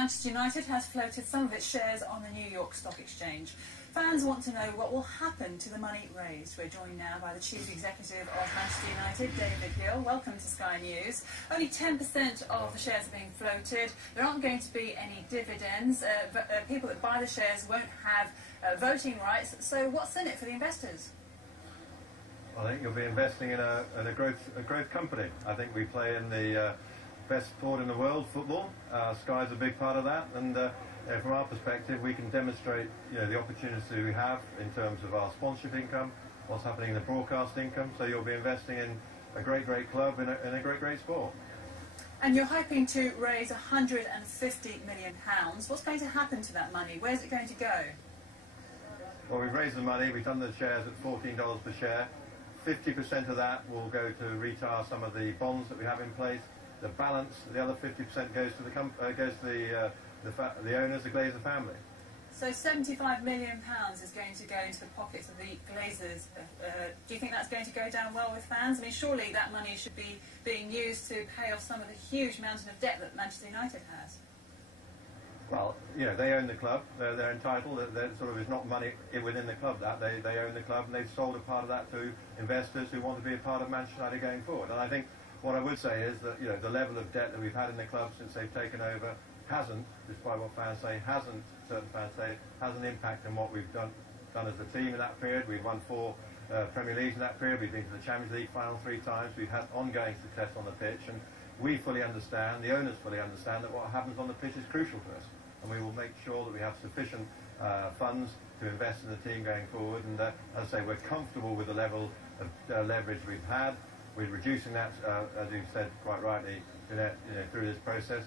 Manchester United has floated some of its shares on the New York Stock Exchange. Fans want to know what will happen to the money raised. We're joined now by the Chief Executive of Manchester United, David Gill. Welcome to Sky News. Only 10% of the shares are being floated. There aren't going to be any dividends. People that buy the shares won't have voting rights. So what's in it for the investors? I think you'll be investing in a growth company. I think we play in the best sport in the world, football. Sky's a big part of that, and from our perspective, we can demonstrate the opportunities we have in terms of our sponsorship income, what's happening in the broadcast income. So you'll be investing in a great club in a great sport. And you're hoping to raise £150 million. What's going to happen to that money? Where's it going to go? Well, we've raised the money. We've done the shares at $14 per share. 50% of that will go to retire some of the bonds that we have in place. The balance, the other 50%, goes to the owners, the Glazer family. So £75 million is going to go into the pockets of the Glazers. Do you think that's going to go down well with fans? I mean, surely that money should be being used to pay off some of the huge mountain of debt that Manchester United has. Well, they own the club. They're entitled. There sort of is not money within the club that they own the club, and they've sold a part of that to investors who want to be a part of Manchester United going forward. And I think what I would say is that the level of debt that we've had in the club since they've taken over hasn't, despite what fans say, certain fans say, has an impact on what we've done as a team in that period. We've won 4 Premier Leagues in that period. We've been to the Champions League final 3 times. We've had ongoing success on the pitch, and we fully understand, the owners fully understand, that what happens on the pitch is crucial to us. And we will make sure that we have sufficient funds to invest in the team going forward. And as I say, we're comfortable with the level of leverage we've had. We're reducing that, as you've said quite rightly, through this process.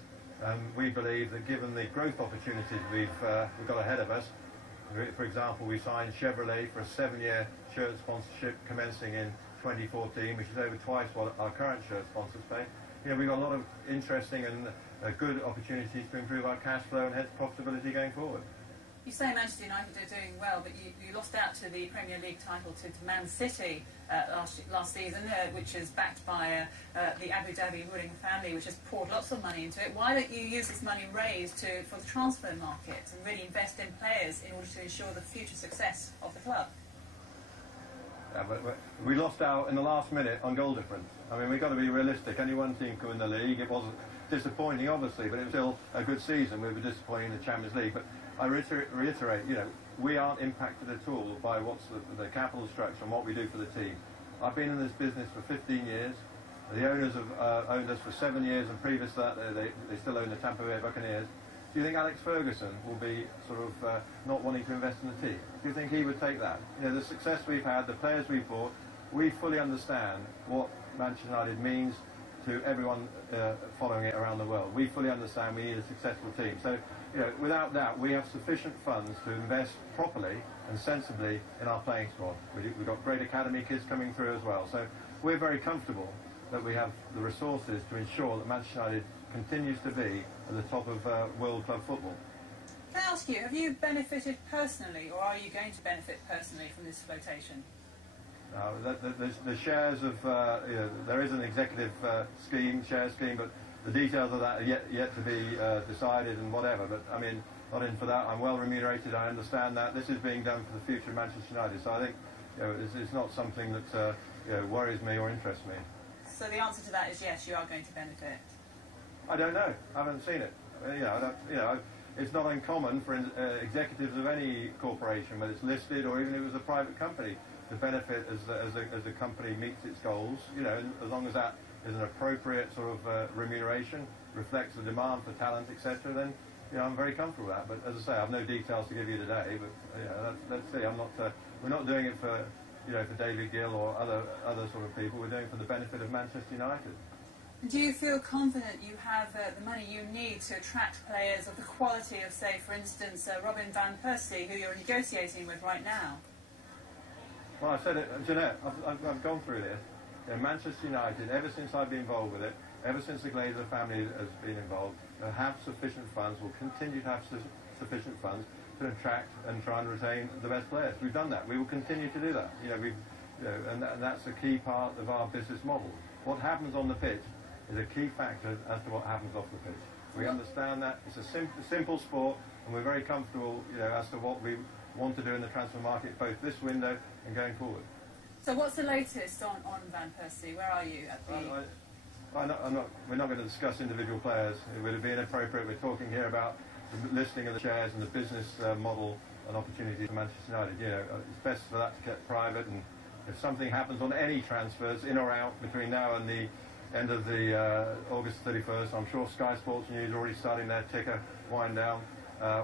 We believe that given the growth opportunities we've got ahead of us, for example, we signed Chevrolet for a 7-year shirt sponsorship commencing in 2014, which is over twice what our current shirt sponsors pay. We've got a lot of interesting and good opportunities to improve our cash flow and hence profitability going forward. You say Manchester United are doing well, but you lost out to the Premier League title to Man City last season, which is backed by the Abu Dhabi ruling family, which has poured lots of money into it. Why don't you use this money raised for the transfer market and really invest in players in order to ensure the future success of the club? Yeah, but we lost out in the last minute on goal difference. I mean, we've got to be realistic. Only one team could win the league. It wasn't disappointing, obviously, but it was still a good season. We were disappointing in the Champions League. But I reiterate, we aren't impacted at all by what's the capital structure and what we do for the team. I've been in this business for 15 years. The owners have owned us for 7 years, and previous to that, they still own the Tampa Bay Buccaneers. Do you think Alex Ferguson will be sort of not wanting to invest in the team? Do you think he would take that? The success we've had, the players we've bought, we fully understand what Manchester United means to everyone following it around the world. We fully understand we need a successful team. So, without doubt, we have sufficient funds to invest properly and sensibly in our playing squad. We've got great academy kids coming through as well. So we're very comfortable that we have the resources to ensure that Manchester United continues to be at the top of world club football. Can I ask you, have you benefited personally, or are you going to benefit personally from this flotation? The shares of, there is an executive share scheme, but the details of that are yet to be decided and whatever. But I mean, not in for that. I'm well remunerated. I understand that. This is being done for the future of Manchester United. So I think it's not something that worries me or interests me. So the answer to that is yes, you are going to benefit. I don't know. I haven't seen it. It's not uncommon for executives of any corporation, whether it's listed or even if it was a private company, to benefit as the company meets its goals. As long as that is an appropriate sort of remuneration, reflects the demand for talent, etc., then I'm very comfortable with that. But as I say, I have no details to give you today. But let's see. We're not doing it for for David Gill or other sort of people. We're doing it for the benefit of Manchester United. Do you feel confident you have the money you need to attract players of the quality of, say, for instance, Robin van Persie, who you're negotiating with right now? Well, I said it, Jeanette, I've gone through this. Manchester United, ever since I've been involved with it, ever since the Glazer family has been involved, have sufficient funds, will continue to have sufficient funds to attract and try and retain the best players. We've done that. We will continue to do that. And that's a key part of our business model. What happens on the pitch is a key factor as to what happens off the pitch. We understand that. It's a simple sport, and we're very comfortable, as to what we want to do in the transfer market, both this window and going forward. So what's the latest on Van Persie? Where are you at the... We're not going to discuss individual players. It would be inappropriate. We're talking here about the listing of the shares and the business model and opportunity for Manchester United. It's best for that to get private, and if something happens on any transfers, in or out, between now and the end of the August 31st, I'm sure Sky Sports News are already starting their ticker wind down.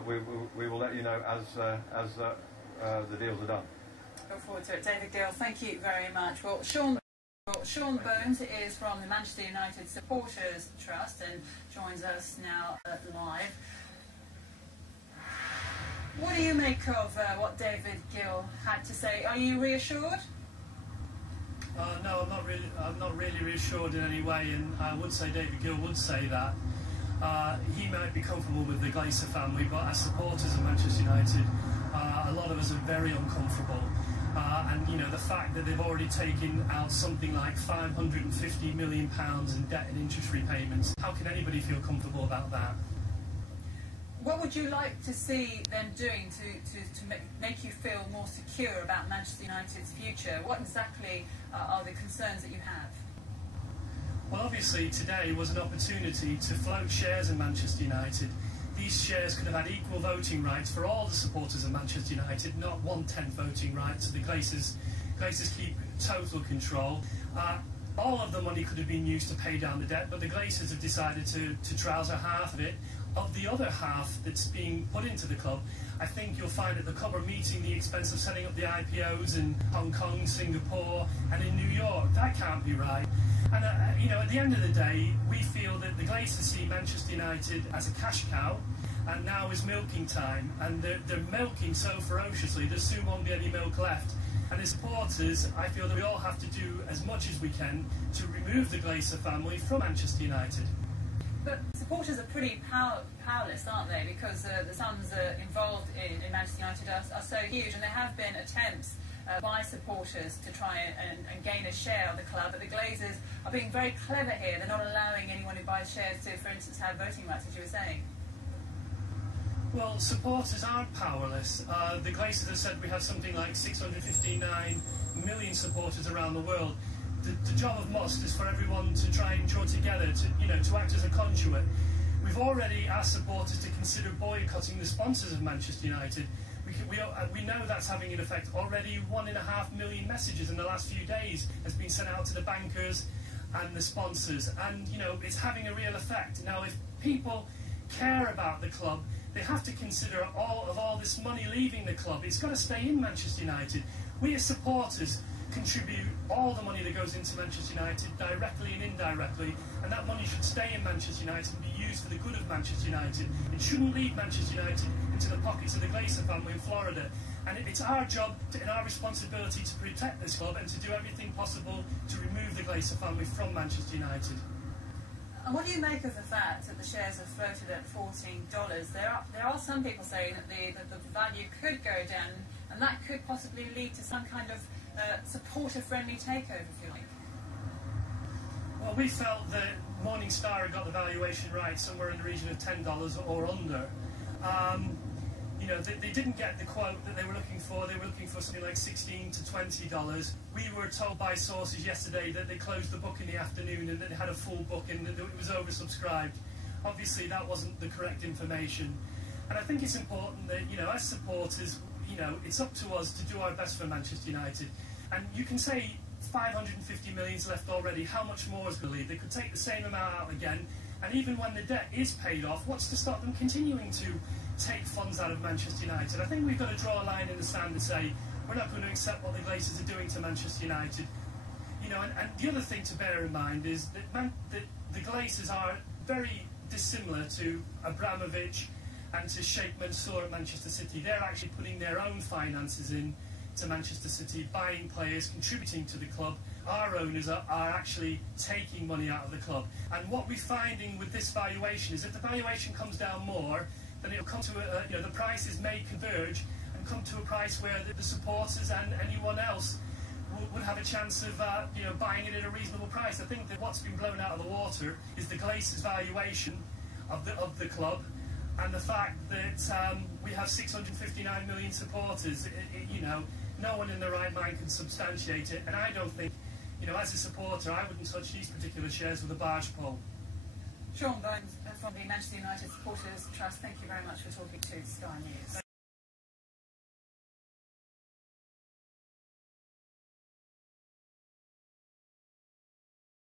We will let you know as the deals are done. Look forward to it. David Gill, thank you very much. Well, Sean Bones is from the Manchester United Supporters Trust and joins us now live. What do you make of what David Gill had to say? Are you reassured? No, I'm not really reassured in any way, and I would say David Gill would say that. He might be comfortable with the Glazer family, but as supporters of Manchester United, a lot of us are very uncomfortable. And the fact that they've already taken out something like £550 million in debt and interest repayments, how can anybody feel comfortable about that? What would you like to see them doing to make you feel more secure about Manchester United's future? What exactly are the concerns that you have? Well, obviously today was an opportunity to float shares in Manchester United. These shares could have had equal voting rights for all the supporters of Manchester United, not 1/10 voting rights. So the Glazers keep total control. All of the money could have been used to pay down the debt, but the Glazers have decided to trouser half of it. Of the other half that's being put into the club, I think you'll find that the club are meeting the expense of setting up the IPOs in Hong Kong, Singapore and in New York. That can't be right. And at the end of the day, we feel that the Glazers see Manchester United as a cash cow, and now is milking time, and they're milking so ferociously there soon won't be any milk left. And as supporters, I feel that we all have to do as much as we can to remove the Glazer family from Manchester United. But supporters are pretty powerless, aren't they? Because the sums involved in Manchester United are so huge, and there have been attempts by supporters to try and gain a share of the club, but the Glazers are being very clever here. They're not allowing anyone who buys shares to, for instance, have voting rights, as you were saying. Well, supporters aren't powerless. The Glazers have said we have something like 659 million supporters around the world. The job of Musk is for everyone to try and draw together, to act as a conduit. We've already asked supporters to consider boycotting the sponsors of Manchester United. We know that's having an effect. Already 1.5 million messages in the last few days has been sent out to the bankers and the sponsors, and it's having a real effect. Now, if people care about the club, they have to consider all this money leaving the club. It's got to stay in Manchester United. We as supporters contribute all the money that goes into Manchester United, directly and indirectly, and that money should stay in Manchester United and be used for the good of Manchester United. It shouldn't leave Manchester United into the pockets of the Glazer family in Florida. And it's our job and our responsibility to protect this club and to do everything possible to remove the Glazer family from Manchester United. And what do you make of the fact that the shares are floated at $14? There are some people saying that the value could go down, and that could possibly lead to some kind of supporter-friendly takeover, if you like. Well, we felt that Morningstar had got the valuation right, somewhere in the region of $10 or under. They didn't get the quote that they were looking for. They were looking for something like $16 to $20. We were told by sources yesterday that they closed the book in the afternoon and that they had a full book and that it was oversubscribed. Obviously, that wasn't the correct information. And I think it's important that, as supporters, it's up to us to do our best for Manchester United. And you can say 550 million's left already. How much more is going to leave? They could take the same amount out again. And even when the debt is paid off, what's to stop them continuing to take funds out of Manchester United? I think we've got to draw a line in the sand and say, we're not going to accept what the Glazers are doing to Manchester United. And the other thing to bear in mind is that the Glazers are very dissimilar to Abramovich and to Sheikh Mansour at Manchester City. They're actually putting their own finances in to Manchester City, buying players, contributing to the club. Our owners are actually taking money out of the club. And what we're finding with this valuation is if the valuation comes down more, then it'll come to the prices may converge and come to a price where the supporters and anyone else would have a chance of buying it at a reasonable price. I think that what's been blown out of the water is the Glazers' valuation of the club, and the fact that we have 659 million supporters. You know, no one in their right mind can substantiate it, and I don't think, you know, as a supporter, I wouldn't touch these particular shares with a barge pole. Sean Bones from the Manchester United Supporters Trust, thank you very much for talking to Sky News.